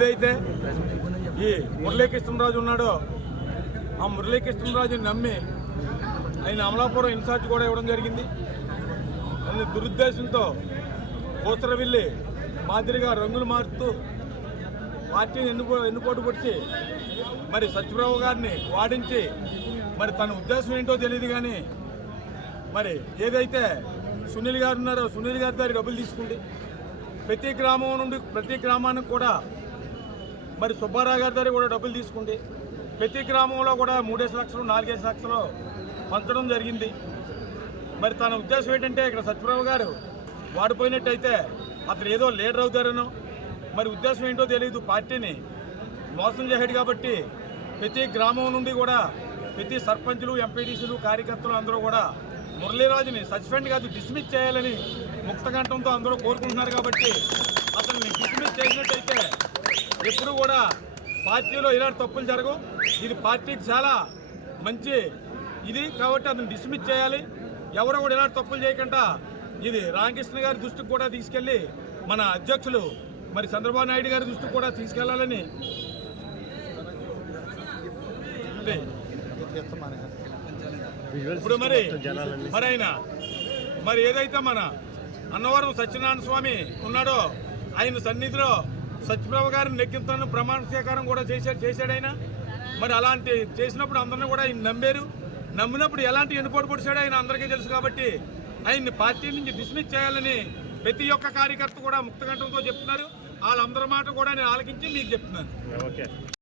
ఏదైతే ఈ మురళీకృష్ణరాజు ఉన్నాడో ఆ మురళీకృష్ణరాజుని నమ్మి ఆయన అమలాపురం ఇన్ఛార్జ్ కూడా ఇవ్వడం జరిగింది. అన్ని దురుద్దేశంతో కోసరవిల్లి మాదిరిగా రంగులు మారుతూ పార్టీని ఎన్నుకోటు పొడిచి మరి సత్యప్రభు గారిని వాడించి మరి తన ఉద్దేశం ఏంటో తెలియదు. కానీ మరి ఏదైతే సునీల్ గారు ఉన్నారో సునీల్ గారి దగ్గర డబ్బులు తీసుకుంది. ప్రతి గ్రామం నుండి ప్రతి గ్రామానికి కూడా మరి సుబ్బారావు గారి దగ్గర కూడా డబ్బులు తీసుకుంది. ప్రతి గ్రామంలో కూడా 3 లక్షలు 4 లక్షలు పంచడం జరిగింది. మరి తన ఉద్దేశం ఏంటంటే ఇక్కడ సత్యప్రభు గారు వాడిపోయినట్టయితే అతను ఏదో లీడర్ అవుతారనో మరి ఉద్దేశం ఏంటో తెలియదు. పార్టీని మోసం చేశాడు కాబట్టి ప్రతి గ్రామం నుండి కూడా ప్రతి సర్పంచులు ఎంపీటీసీలు కార్యకర్తలు అందరూ కూడా మురళీరాజుని సస్పెండ్ కాదు డిస్మిస్ చేయాలని ముక్తకంఠంతో అందరూ కోరుకుంటున్నారు. కాబట్టి అతన్ని డిస్మిస్ చేసినట్టయితే ఎప్పుడు కూడా పార్టీలో ఇలాంటి తప్పులు జరగవు. ఇది పార్టీకి చాలా మంచి ఇది కాబట్టి అతను డిస్మిస్ చేయాలి. ఎవరు కూడా ఇలాంటి తప్పులు చేయకుండా ఇది రామకృష్ణ గారి దృష్టికి కూడా తీసుకెళ్లి మన అధ్యక్షులు మరి చంద్రబాబు నాయుడు గారి దృష్టికి కూడా తీసుకెళ్లాలని ఇప్పుడు మరి ఆయన మరి ఏదైతే మన అన్నవరం సత్యనారాయణ స్వామి ఉన్నాడో ఆయన సన్నిధిలో సత్యప్రభు గారిని నెక్కించాలని ప్రమాణ స్వీకారం కూడా చేశాడు ఆయన. మరి అలాంటి చేసినప్పుడు అందరినీ కూడా ఆయన నమ్మారు. నమ్మినప్పుడు ఎలాంటి ఎన్నుపోటు పొడిచాడో ఆయన అందరికీ తెలుసు. కాబట్టి ఆయన్ని పార్టీ నుంచి డిస్మిస్ చేయాలని ప్రతి ఒక్క కార్యకర్త కూడా ముక్తకంఠంతో చెప్తున్నారు. వాళ్ళందరి మాట కూడా నేను ఆలకించి మీకు చెప్తున్నాను.